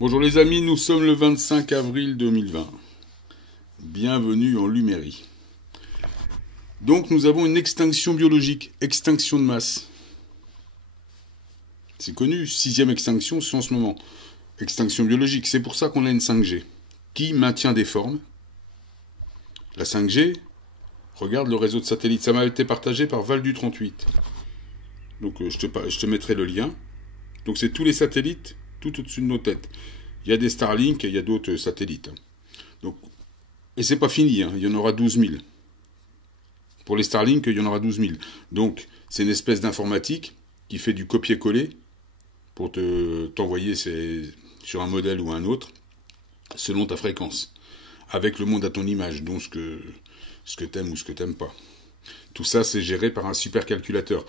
Bonjour les amis, nous sommes le 25 avril 2020. Bienvenue en Lumérie. Donc nous avons une extinction biologique, extinction de masse. C'est connu, sixième extinction, c'est en ce moment. Extinction biologique, c'est pour ça qu'on a une 5G, qui maintient des formes. La 5G, regarde le réseau de satellites, ça m'a été partagé par Valdu38. Donc je te mettrai le lien. Donc c'est tous les satellites, tout au-dessus de nos têtes. Il y a des Starlink et il y a d'autres satellites. Donc, et c'est pas fini, hein, il y en aura 12 000. Pour les Starlink, il y en aura 12 000. Donc, c'est une espèce d'informatique qui fait du copier-coller pour t'envoyer sur un modèle ou un autre, selon ta fréquence, avec le monde à ton image, donc ce que t'aimes ou ce que t'aimes pas. Tout ça, c'est géré par un supercalculateur.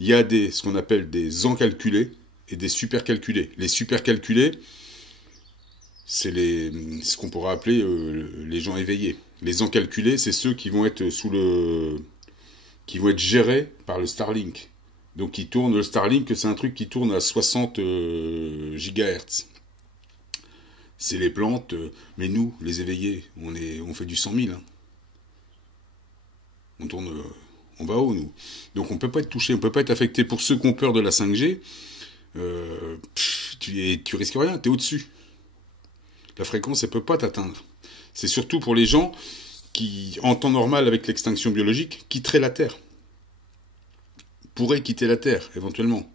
Il y a ce qu'on appelle des encalculés et des supercalculés. Les supercalculés, c'est ce qu'on pourrait appeler les gens éveillés. Les encalculés, c'est ceux qui vont être qui vont être gérés par le Starlink. Donc qui tourne, le Starlink, c'est un truc qui tourne à 60 GHz. C'est les plantes, mais nous, les éveillés, on fait du 100 000. Hein. On va haut, nous. Donc on peut pas être touché, on peut pas être affecté. Pour ceux qui ont peur de la 5G, tu risques rien, t'es au-dessus. La fréquence, elle peut pas t'atteindre. C'est surtout pour les gens qui, en temps normal, avec l'extinction biologique, quitteraient la Terre. Pourraient quitter la Terre, éventuellement.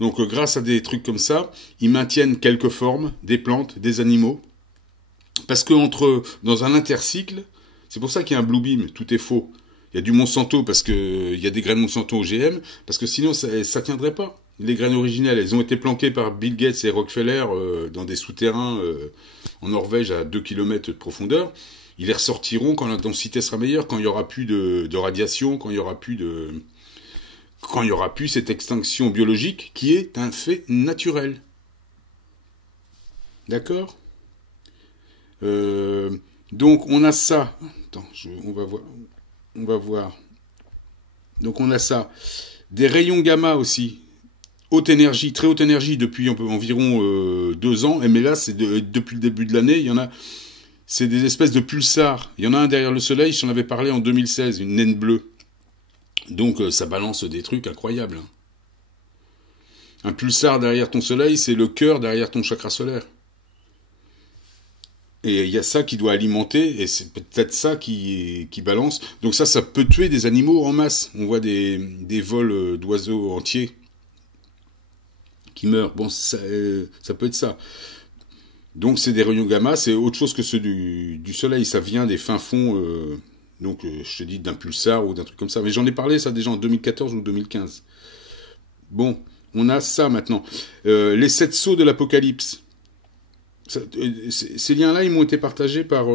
Donc, grâce à des trucs comme ça, ils maintiennent quelques formes, des plantes, des animaux. Parce que dans un intercycle, c'est pour ça qu'il y a un Blue Beam, tout est faux. Il y a du Monsanto, parce qu'il y a des graines Monsanto OGM, parce que sinon, ça tiendrait pas. Les graines originelles, elles ont été planquées par Bill Gates et Rockefeller dans des souterrains en Norvège à 2 km de profondeur. Ils les ressortiront quand la densité sera meilleure, quand il n'y aura plus de radiation, quand il y aura plus cette extinction biologique qui est un fait naturel. D'accord ? Donc on a ça. Attends, on va voir. Donc on a ça. Des rayons gamma aussi. Haute énergie, très haute énergie depuis environ 2 ans. Mais là, c'est depuis le début de l'année, il y en a. C'est des espèces de pulsars. Il y en a un derrière le Soleil, j'en avais parlé en 2016, une naine bleue. Donc ça balance des trucs incroyables. Hein. Un pulsar derrière ton Soleil, c'est le cœur derrière ton chakra solaire. Et il y a ça qui doit alimenter, et c'est peut-être ça qui balance. Donc ça peut tuer des animaux en masse. On voit des vols d'oiseaux entiers qui meurent. Bon, ça peut être ça. Donc c'est des rayons gamma, c'est autre chose que ceux du Soleil. Ça vient des fins fonds, je te dis d'un pulsar ou d'un truc comme ça. Mais j'en ai parlé ça déjà en 2014 ou 2015. Bon, on a ça maintenant. Les 7 sceaux de l'Apocalypse. Ces liens-là, ils m'ont été partagés par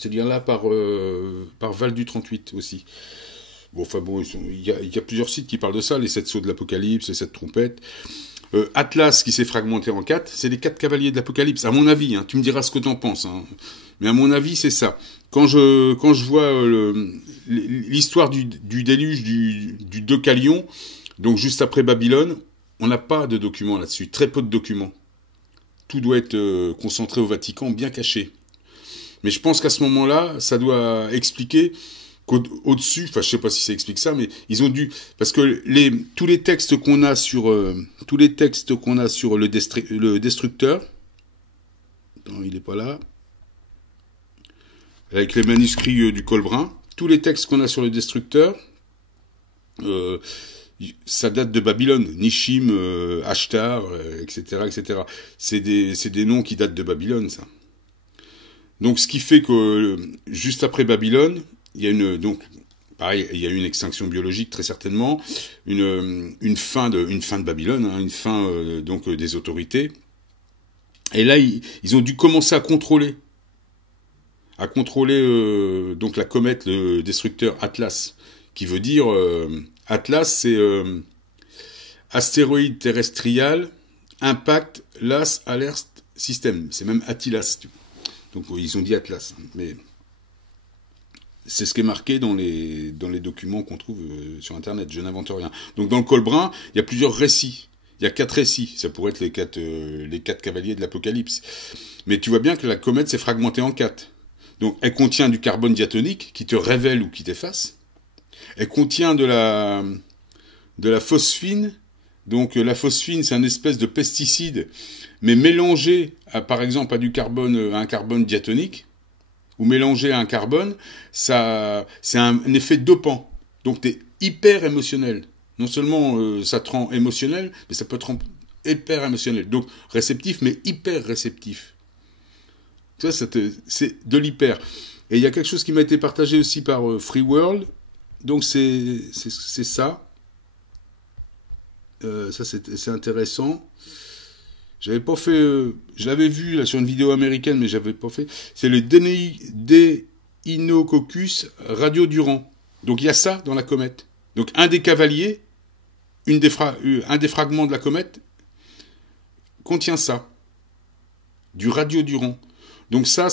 Valdu38 aussi. Bon, enfin bon, il y a plusieurs sites qui parlent de ça, les 7 sceaux de l'Apocalypse, les 7 trompettes. Atlas qui s'est fragmenté en 4, c'est les 4 cavaliers de l'Apocalypse, à mon avis, hein, tu me diras ce que t'en penses, hein. Mais à mon avis, c'est ça. Quand je vois l'histoire du déluge du Deucalion, donc juste après Babylone, on n'a pas de documents là-dessus, très peu de documents. Tout doit être concentré au Vatican, bien caché. Mais je pense qu'à ce moment-là, ça doit expliquer qu'au-dessus, enfin je sais pas si ça explique ça, mais ils ont dû, parce que tous les textes qu'on a sur le destructeur, attends, il est pas là, avec les manuscrits du Colbrun, tous les textes qu'on a sur le destructeur, ça date de Babylone, Nishim, Ashtar, etc., etc. C'est des noms qui datent de Babylone, ça. Donc ce qui fait que juste après Babylone, il y a pareil, il y a eu une extinction biologique très certainement, une fin de Babylone, hein, une fin des autorités. Et là, ils ont dû commencer à contrôler donc la comète, le destructeur Atlas, qui veut dire Atlas, c'est astéroïde terrestrial, impact, LAS, alert, système. C'est même Attilas. Donc ils ont dit Atlas, mais c'est ce qui est marqué dans les documents qu'on trouve sur Internet. Je n'invente rien. Donc dans le Colbrun, il y a plusieurs récits. Il y a 4 récits, ça pourrait être les quatre cavaliers de l'Apocalypse. Mais tu vois bien que la comète s'est fragmentée en 4. Donc elle contient du carbone diatonique qui te révèle ou qui t'efface. Elle contient de la phosphine. Donc la phosphine, c'est une espèce de pesticide, mais mélangé par exemple à un carbone diatonique, ou mélangé à un carbone, ça, c'est un effet dopant. Donc tu es hyper émotionnel. Non seulement ça te rend émotionnel, mais ça peut te rendre hyper émotionnel. Donc réceptif, mais hyper réceptif. Ça c'est de l'hyper. Et il y a quelque chose qui m'a été partagé aussi par Free World. Donc c'est ça. Ça c'est intéressant. J'avais pas fait, je l'avais vu là sur une vidéo américaine, mais j'avais pas fait. C'est le Deinococcus radiodurans. Donc il y a ça dans la comète. Donc un des cavaliers, un des fragments de la comète contient ça, du radiodurant. Donc ça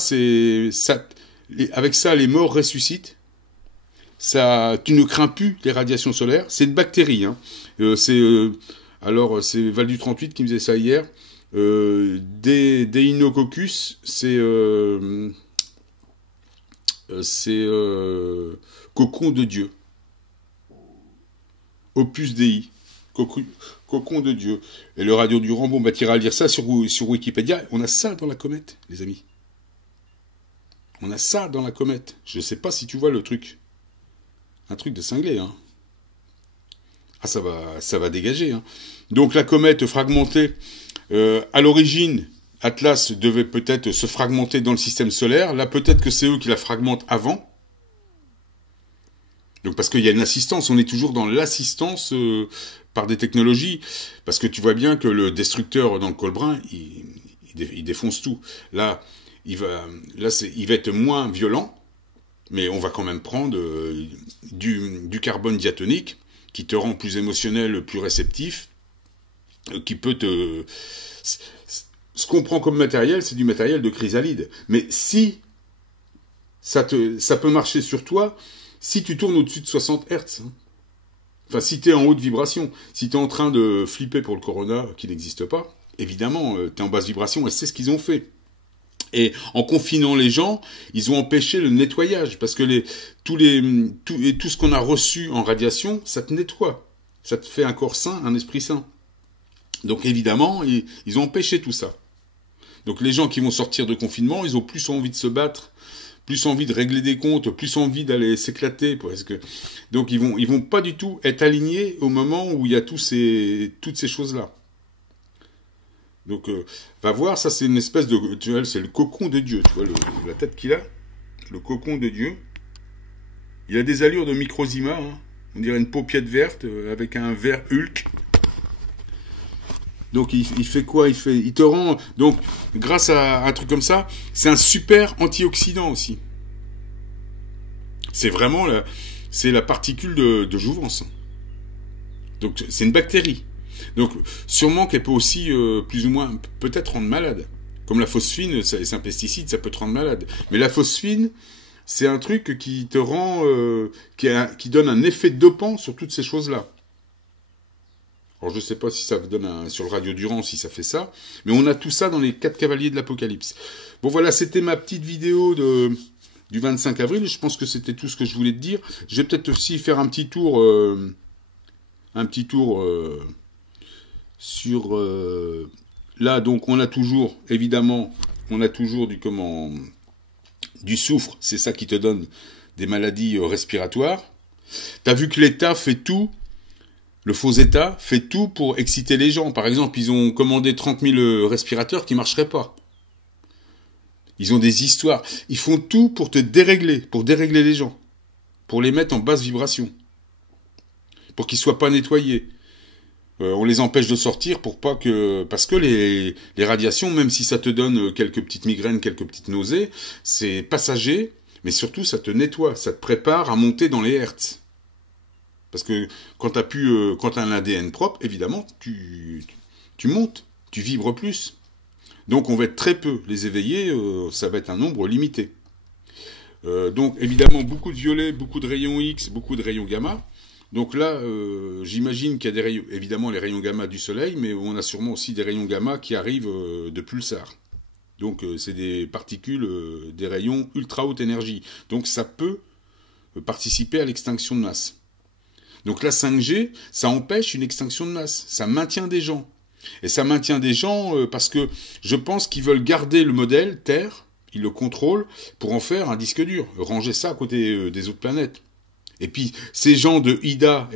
avec ça les morts ressuscitent. Ça, tu ne crains plus les radiations solaires. C'est une bactérie. Hein. Alors c'est Valdu 38 qui me disait ça hier. Deinococcus, c'est cocon de Dieu. Opus Dei. Cocon de Dieu. Et le radiodurant, bon, bah, tu iras lire ça sur Wikipédia. On a ça dans la comète, les amis. On a ça dans la comète. Je ne sais pas si tu vois le truc. Un truc de cinglé, hein. Ah, ça va dégager, hein. Donc la comète fragmentée, à l'origine, Atlas devait peut-être se fragmenter dans le système solaire. Là, peut-être que c'est eux qui la fragmentent avant. Donc parce qu'il y a une assistance, on est toujours dans l'assistance par des technologies. Parce que tu vois bien que le destructeur dans le Colbrun, il défonce tout. Là, il va être moins violent, mais on va quand même prendre du carbone diatonique qui te rend plus émotionnel, plus réceptif, qui peut te... Ce qu'on prend comme matériel, c'est du matériel de chrysalide. Mais si ça peut marcher sur toi, si tu tournes au-dessus de 60 Hz, hein. Enfin, si tu es en haute vibration, si tu es en train de flipper pour le corona qui n'existe pas, évidemment, tu es en basse vibration, et c'est ce qu'ils ont fait. Et en confinant les gens, ils ont empêché le nettoyage, parce que tout ce qu'on a reçu en radiation, ça te nettoie. Ça te fait un corps sain, un esprit sain. Donc évidemment, ils ont empêché tout ça. Donc les gens qui vont sortir de confinement, ils ont plus envie de se battre, plus envie de régler des comptes, plus envie d'aller s'éclater. Donc ils vont pas du tout être alignés au moment où il y a toutes ces choses-là. Donc va voir, ça c'est une espèce de... Tu vois, c'est le cocon de Dieu, tu vois la tête qu'il a, le cocon de Dieu. Il a des allures de Microzima, hein. On dirait une paupiette verte avec un vert Hulk. Donc il fait quoi? Il te rend... Donc grâce à un truc comme ça, c'est un super antioxydant aussi. C'est vraiment la particule de jouvence. Donc c'est une bactérie. Donc sûrement qu'elle peut aussi plus ou moins peut-être rendre malade. Comme la phosphine, c'est un pesticide, ça peut te rendre malade. Mais la phosphine, c'est un truc qui te rend... qui donne un effet dopant sur toutes ces choses-là. Alors je ne sais pas si ça donne sur le radiodurant, si ça fait ça, mais on a tout ça dans les 4 cavaliers de l'Apocalypse. Bon voilà, c'était ma petite vidéo du 25 avril, je pense que c'était tout ce que je voulais te dire. Je vais peut-être aussi faire un petit tour sur... là, donc on a toujours, évidemment, du soufre, c'est ça qui te donne des maladies respiratoires. T'as vu que l'État fait tout. Le faux État fait tout pour exciter les gens. Par exemple, ils ont commandé 30 000 respirateurs qui ne marcheraient pas. Ils ont des histoires. Ils font tout pour te dérégler, pour dérégler les gens. Pour les mettre en basse vibration. Pour qu'ils ne soient pas nettoyés. On les empêche de sortir parce que les radiations, même si ça te donne quelques petites migraines, quelques petites nausées, c'est passager, mais surtout ça te nettoie. Ça te prépare à monter dans les hertz. Parce que quand tu as un ADN propre, évidemment, tu montes, tu vibres plus. Donc on va être très peu. Les éveillés, ça va être un nombre limité. Donc évidemment, beaucoup de violet, beaucoup de rayons X, beaucoup de rayons gamma. Donc là, j'imagine qu'il y a des rayons, évidemment les rayons gamma du Soleil, mais on a sûrement aussi des rayons gamma qui arrivent de pulsars. Donc c'est des particules, des rayons ultra haute énergie. Donc ça peut participer à l'extinction de masse. Donc la 5G, ça empêche une extinction de masse. Ça maintient des gens. Et ça maintient des gens parce que je pense qu'ils veulent garder le modèle Terre, ils le contrôlent pour en faire un disque dur, ranger ça à côté des autres planètes. Et puis ces gens de Ida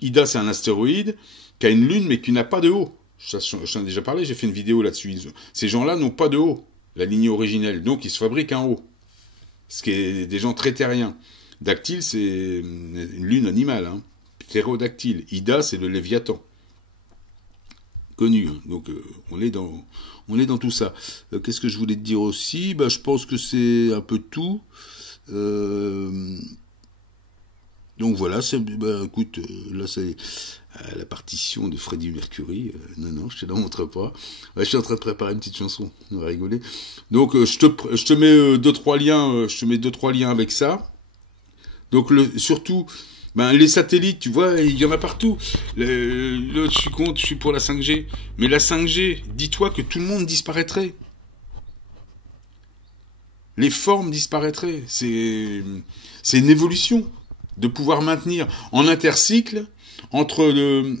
Ida, c'est un astéroïde qui a une lune mais qui n'a pas de haut. J'en ai déjà parlé, j'ai fait une vidéo là-dessus. Ces gens-là n'ont pas de haut, la lignée originelle, donc ils se fabriquent un haut. Ce qui est des gens très terriens. Dactyle, c'est une lune animale, hein. Ptérodactyle. Ida, c'est le Léviathan. Connu, hein. Donc on est dans tout ça. Qu'est-ce que je voulais te dire aussi? Je pense que c'est un peu tout. Donc voilà, écoute, là c'est la partition de Freddie Mercury. Non, je te la montre pas. Je suis en train de préparer une petite chanson, on va rigoler. Donc je te mets deux trois liens avec ça. Donc surtout, les satellites, tu vois, il y en a partout. Je suis pour la 5G. Mais la 5G, dis-toi que tout le monde disparaîtrait. Les formes disparaîtraient. C'est une évolution de pouvoir maintenir en intercycle, entre deux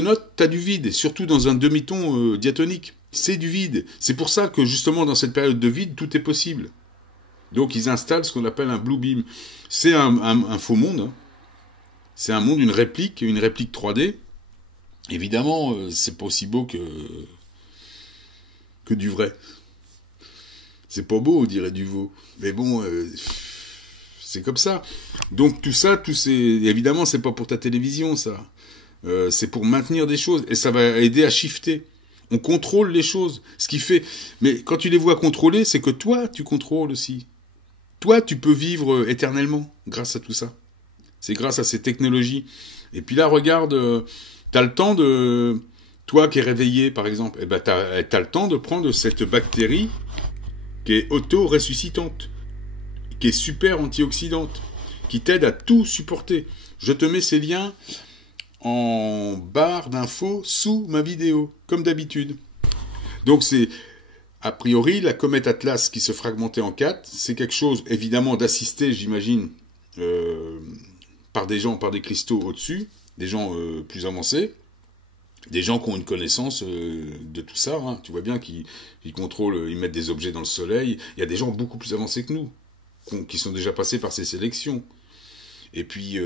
notes, tu as du vide, surtout dans un demi-ton diatonique. C'est du vide. C'est pour ça que justement dans cette période de vide, tout est possible. Donc ils installent ce qu'on appelle un blue beam. C'est un faux monde. Hein. C'est un monde, une réplique 3D. Évidemment, c'est pas aussi beau que du vrai. C'est pas beau, on dirait du veau. Mais bon, c'est comme ça. Donc tout ça, évidemment, c'est pas pour ta télévision, ça. C'est pour maintenir des choses. Et ça va aider à shifter. On contrôle les choses. Ce qui fait... Mais quand tu les vois contrôler, c'est que toi, tu contrôles aussi. Toi, tu peux vivre éternellement grâce à tout ça. C'est grâce à ces technologies. Et puis là, regarde, t'as le temps de... Toi qui es réveillé, par exemple, t'as le temps de prendre cette bactérie qui est auto-ressuscitante, qui est super antioxydante, qui t'aide à tout supporter. Je te mets ces liens en barre d'infos sous ma vidéo, comme d'habitude. Donc c'est, a priori, la comète Atlas qui se fragmentait en 4, c'est quelque chose, évidemment, d'assisté, j'imagine, par des cristaux au-dessus, des gens plus avancés, des gens qui ont une connaissance de tout ça, hein. Tu vois bien qu'ils contrôlent, ils mettent des objets dans le soleil. Il y a des gens beaucoup plus avancés que nous, qui sont déjà passés par ces sélections. Et puis,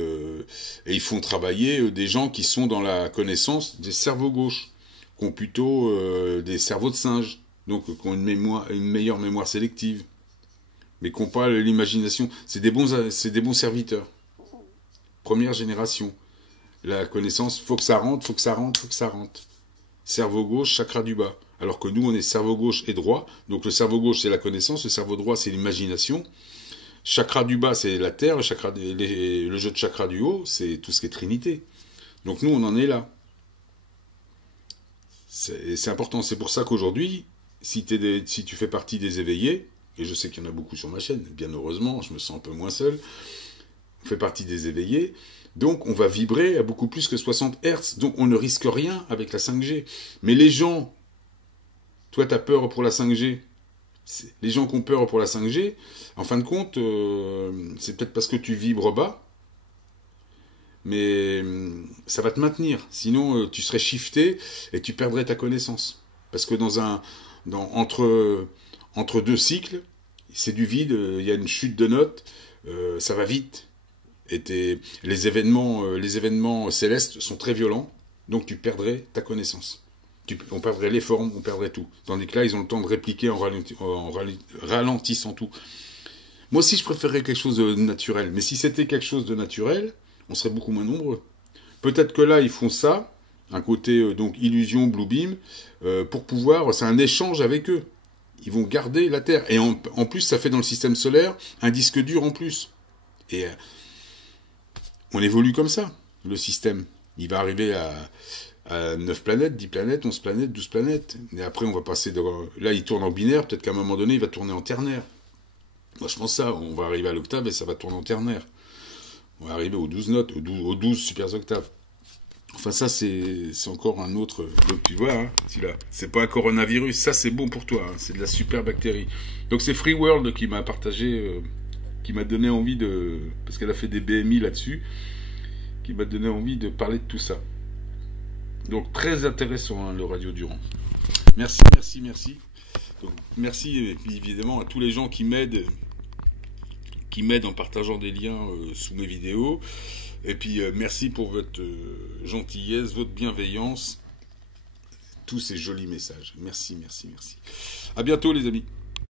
ils font travailler des gens qui sont dans la connaissance des cerveaux gauches, qui ont plutôt des cerveaux de singes, donc qui ont une meilleure mémoire sélective, mais qui n'ont pas l'imagination. C'est des bons serviteurs. Première génération. La connaissance, faut que ça rentre. Cerveau gauche, chakra du bas. Alors que nous, on est cerveau gauche et droit. Donc le cerveau gauche, c'est la connaissance, le cerveau droit, c'est l'imagination. Chakra du bas, c'est la terre, le jeu de chakra du haut, c'est tout ce qui est trinité. Donc nous, on en est là. C'est important. C'est pour ça qu'aujourd'hui, si tu fais partie des éveillés, et je sais qu'il y en a beaucoup sur ma chaîne, bien heureusement, je me sens un peu moins seul, on fait partie des éveillés, donc on va vibrer à beaucoup plus que 60 Hz, donc on ne risque rien avec la 5G. Mais les gens, toi tu as peur pour la 5G, les gens qui ont peur pour la 5G, en fin de compte, c'est peut-être parce que tu vibres bas, mais ça va te maintenir. Sinon, tu serais shifté et tu perdrais ta connaissance. Parce que entre deux cycles, c'est du vide, il y a une chute de notes, ça va vite. Et les événements célestes sont très violents, donc tu perdrais ta connaissance. On perdrait les formes, on perdrait tout. Tandis que là, ils ont le temps de répliquer en ralentissant tout. Moi aussi, je préférerais quelque chose de naturel. Mais si c'était quelque chose de naturel, on serait beaucoup moins nombreux. Peut-être que là, ils font ça, un côté donc illusion, blue beam, pour pouvoir... C'est un échange avec eux. Ils vont garder la Terre. Et en plus, ça fait dans le système solaire un disque dur en plus. Et on évolue comme ça, le système. Il va arriver à 9 planètes, 10 planètes, 11 planètes, 12 planètes. Et après, on va passer... Là, il tourne en binaire. Peut-être qu'à un moment donné, il va tourner en ternaire. Moi, je pense ça. On va arriver à l'octave et ça va tourner en ternaire. On va arriver aux 12 notes, aux 12 super octaves. Enfin, ça, c'est encore un autre. Donc, tu vois, hein, c'est pas un coronavirus, ça, c'est bon pour toi. Hein, c'est de la super bactérie. Donc, c'est Free World qui m'a partagé, qui m'a donné envie de. Parce qu'elle a fait des BMI là-dessus, qui m'a donné envie de parler de tout ça. Donc, très intéressant, hein, le Radio Durand. Merci, merci, merci. Donc, merci, évidemment, à tous les gens qui m'aident en partageant des liens sous mes vidéos. Et puis, merci pour votre gentillesse, votre bienveillance, tous ces jolis messages. Merci, merci, merci. À bientôt, les amis.